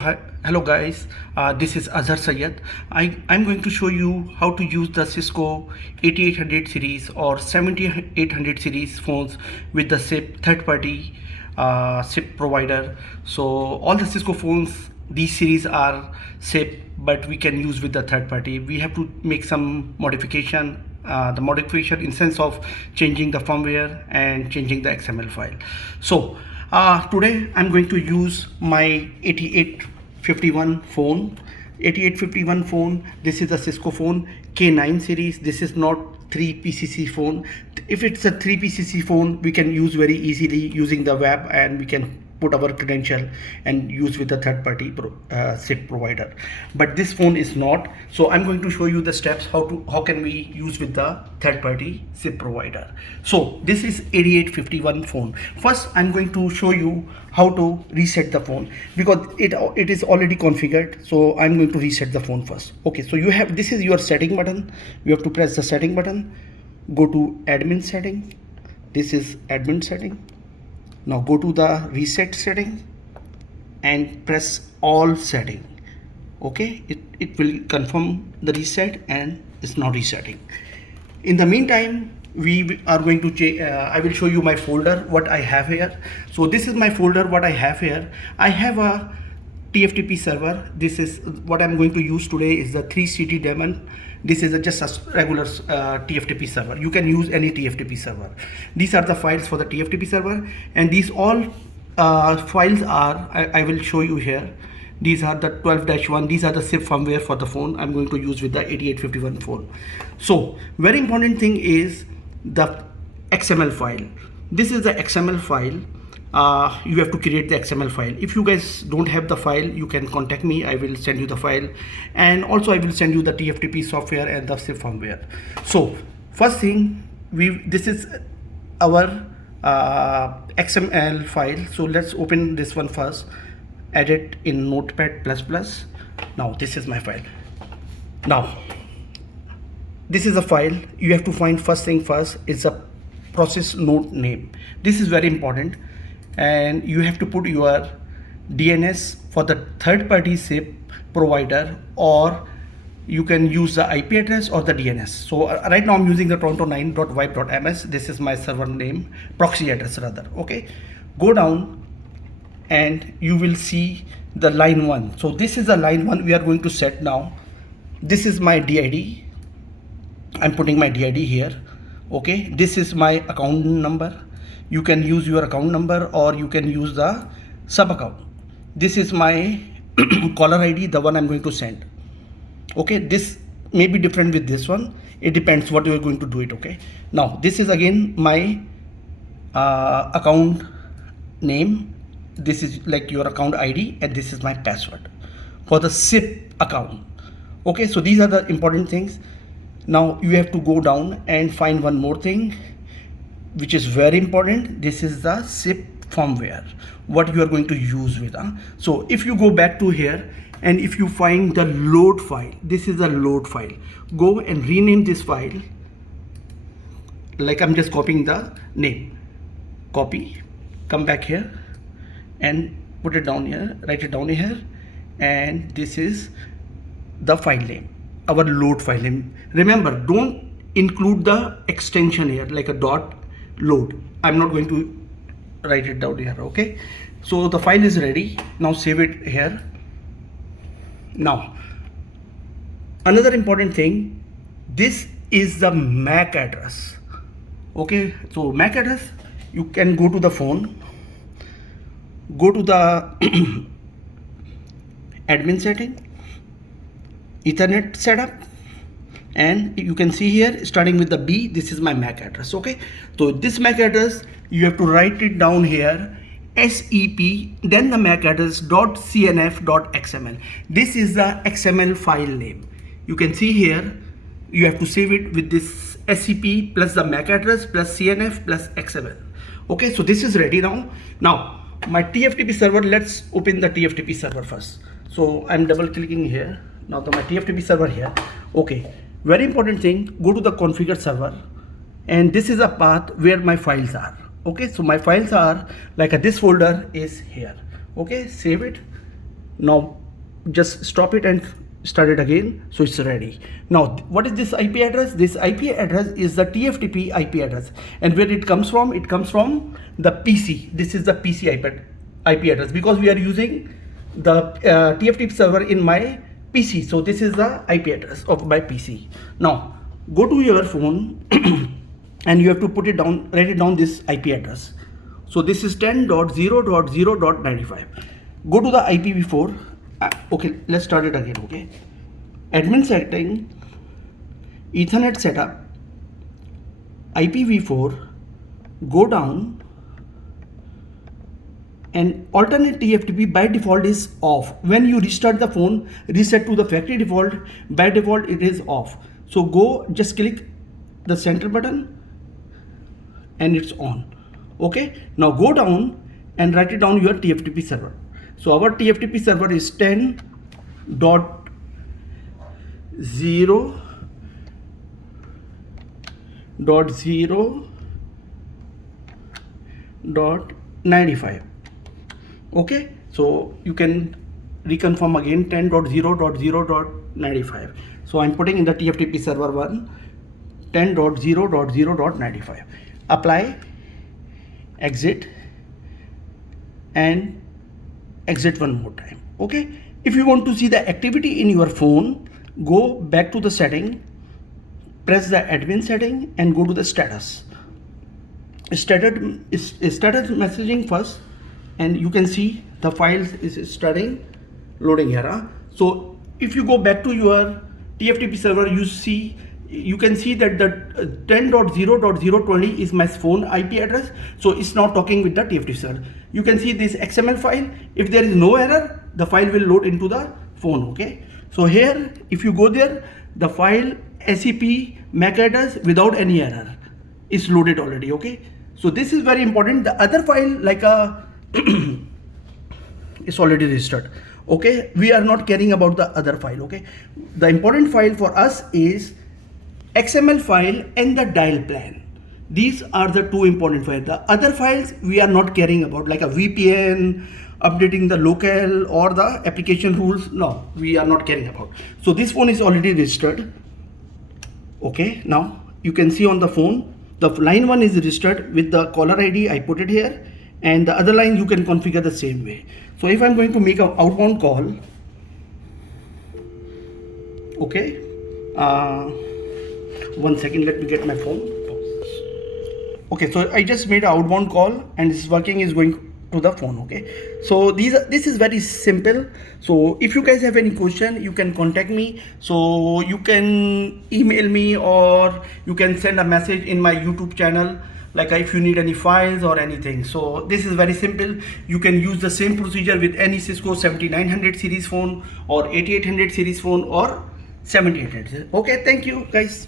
Hello guys, this is Azhar Sayed. I'm going to show you how to use the Cisco 8800 series or 7800 series phones with the SIP third party SIP provider. So all the Cisco phones, these series are SIP, but we can use with the third party. We have to make some modification, the modification in sense of changing the firmware and changing the XML file. So today I'm going to use my 8851 phone. 8851 phone, this is a Cisco phone K9 series. This is not 3PCC phone. If it's a 3PCC phone, we can use very easily using the web, and we can put our credential and use with the third party SIP provider. But this phone is not. So I'm going to show you the steps how can we use with the third party SIP provider. So this is 8851 phone. First I'm going to show you how to reset the phone, because it is already configured. So I'm going to reset the phone first. Okay, so you have, this is your setting button. You have to press the setting button, go to admin setting. This is admin setting. Now go to the reset setting and press all setting. Okay, it will confirm the reset and it's not resetting. In the meantime, we are going to I will show you my folder what I have here. So this is my folder what I have here. I have a TFTP server. This is what I'm going to use today is the 3CT daemon. This is just a regular TFTP server. You can use any TFTP server. These are the files for the TFTP server, and these all files are, I will show you here. These are the 12-1. These are the SIP firmware for the phone I'm going to use with the 8851 phone. So very important thing is the XML file. This is the XML file. You have to create the XML file. If you guys don't have the file, you can contact me. I will send you the file, and also I will send you the TFTP software and the SIP firmware. So first thing, this is our XML file. So let's open this one first. Edit in Notepad++. Now this is my file. Now this is a file. You have to find, first thing first is a process node name. This is very important, and you have to put your DNS for the third party SIP provider, or you can use the IP address or the DNS. So right now I'm using the toronto9.vibe.ms. This is my server name, proxy address rather. Okay, go down and you will see the line 1. So this is the line 1 we are going to set now. This is my DID. I'm putting my DID here. Okay, this is my account number. You can use your account number, or you can use the sub account. This is my caller ID, the one I'm going to send. Okay, this may be different with this one. It depends what you are going to do it. Okay, now this is again my account name. This is like your account ID, and this is my password for the SIP account. Okay, so these are the important things. Now you have to go down and find one more thing which is very important. This is the SIP firmware, what you are going to use with. So if you go back to here, and if you find the load file, this is the load file. Go and rename this file. Like I'm just copying the name. Copy, come back here and put it down here, write it down here, and this is the file name, our load file name. Remember, don't include the extension here like a dot load. I'm not going to write it down here. Okay, so the file is ready. Now save it here. Now another important thing, this is the MAC address. Okay, so MAC address, you can go to the phone, go to the admin setting, Ethernet setup, and you can see here starting with the B, this is my MAC address. Okay, so this MAC address you have to write it down here, SEP, then the MAC address .cnf.xml. This is the XML file name. You can see here you have to save it with this SEP plus the MAC address plus CNF plus XML. Okay, so this is ready now. Now my TFTP server, let's open the TFTP server first. So I'm double clicking here. Now my TFTP server here. Okay, very important thing, go to the configure server, and this is a path where my files are. Okay, so my files are like this folder is here. Okay, save it. Now just stop it and start it again. So it's ready. Now what is this IP address? This IP address is the TFTP IP address, and where it comes from? It comes from the PC. This is the PC IP address, because we are using the TFTP server in my PC. So this is the IP address of my PC. Now go to your phone and you have to put it down, write it down, this IP address. So this is 10.0.0.95. Go to the IPv4. Okay, let's start it again. Okay, admin setting, Ethernet setup, IPv4. Go down, and alternate TFTP by default is off. When you restart the phone, reset to the factory default, by default it is off. So go, just click the center button and it's on. Okay, now go down and write it down your TFTP server. So our TFTP server is 10.0.0.95. Okay, so you can reconfirm again 10.0.0.95. So I'm putting in the TFTP server 1 10.0.0.95. apply, exit, and exit one more time. Okay, if you want to see the activity in your phone, go back to the setting, press the admin setting and go to the status messaging first, and you can see the files is starting loading here. So if you go back to your TFTP server, you can see that the 10.0.0.20 is my phone IP address. So it's not talking with the TFTP server. You can see this XML file. If there is no error, the file will load into the phone. Okay, so here if you go there, the file SCP MAC address without any error is loaded already. Okay, so this is very important. The other file like a is already registered. Okay, we are not caring about the other file. Okay, the important file for us is XML file and the dial plan. These are the two important files. The other files we are not caring about, like a VPN, updating the local or the application rules. No, we are not caring about. So this phone is already registered. Okay, now you can see on the phone, the line 1 is registered with the caller ID. I put it here, and the other line you can configure the same way. So if I'm going to make an outbound call, okay, 1 second, let me get my phone. Okay, so I just made an outbound call and this working is going to the phone. Okay, so this is very simple. So if you guys have any question, you can contact me. So you can email me or you can send a message in my YouTube channel, like if you need any files or anything. So this is very simple. You can use the same procedure with any Cisco 7900 series phone or 8800 series phone or 7800. Okay, thank you guys.